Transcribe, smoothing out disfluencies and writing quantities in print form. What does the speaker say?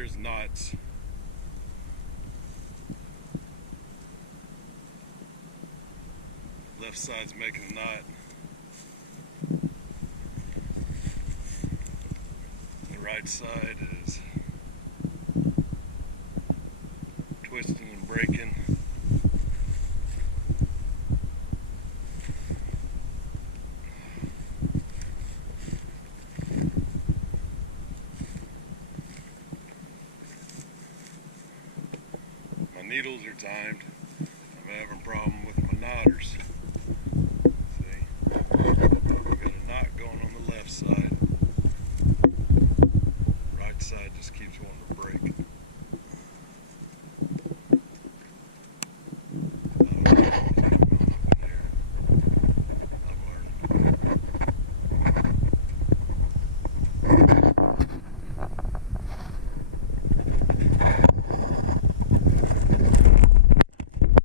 here's knots. Left side's making a knot. The right side is twisting and breaking. My needles are timed. I'm having a problem with my knotters. See?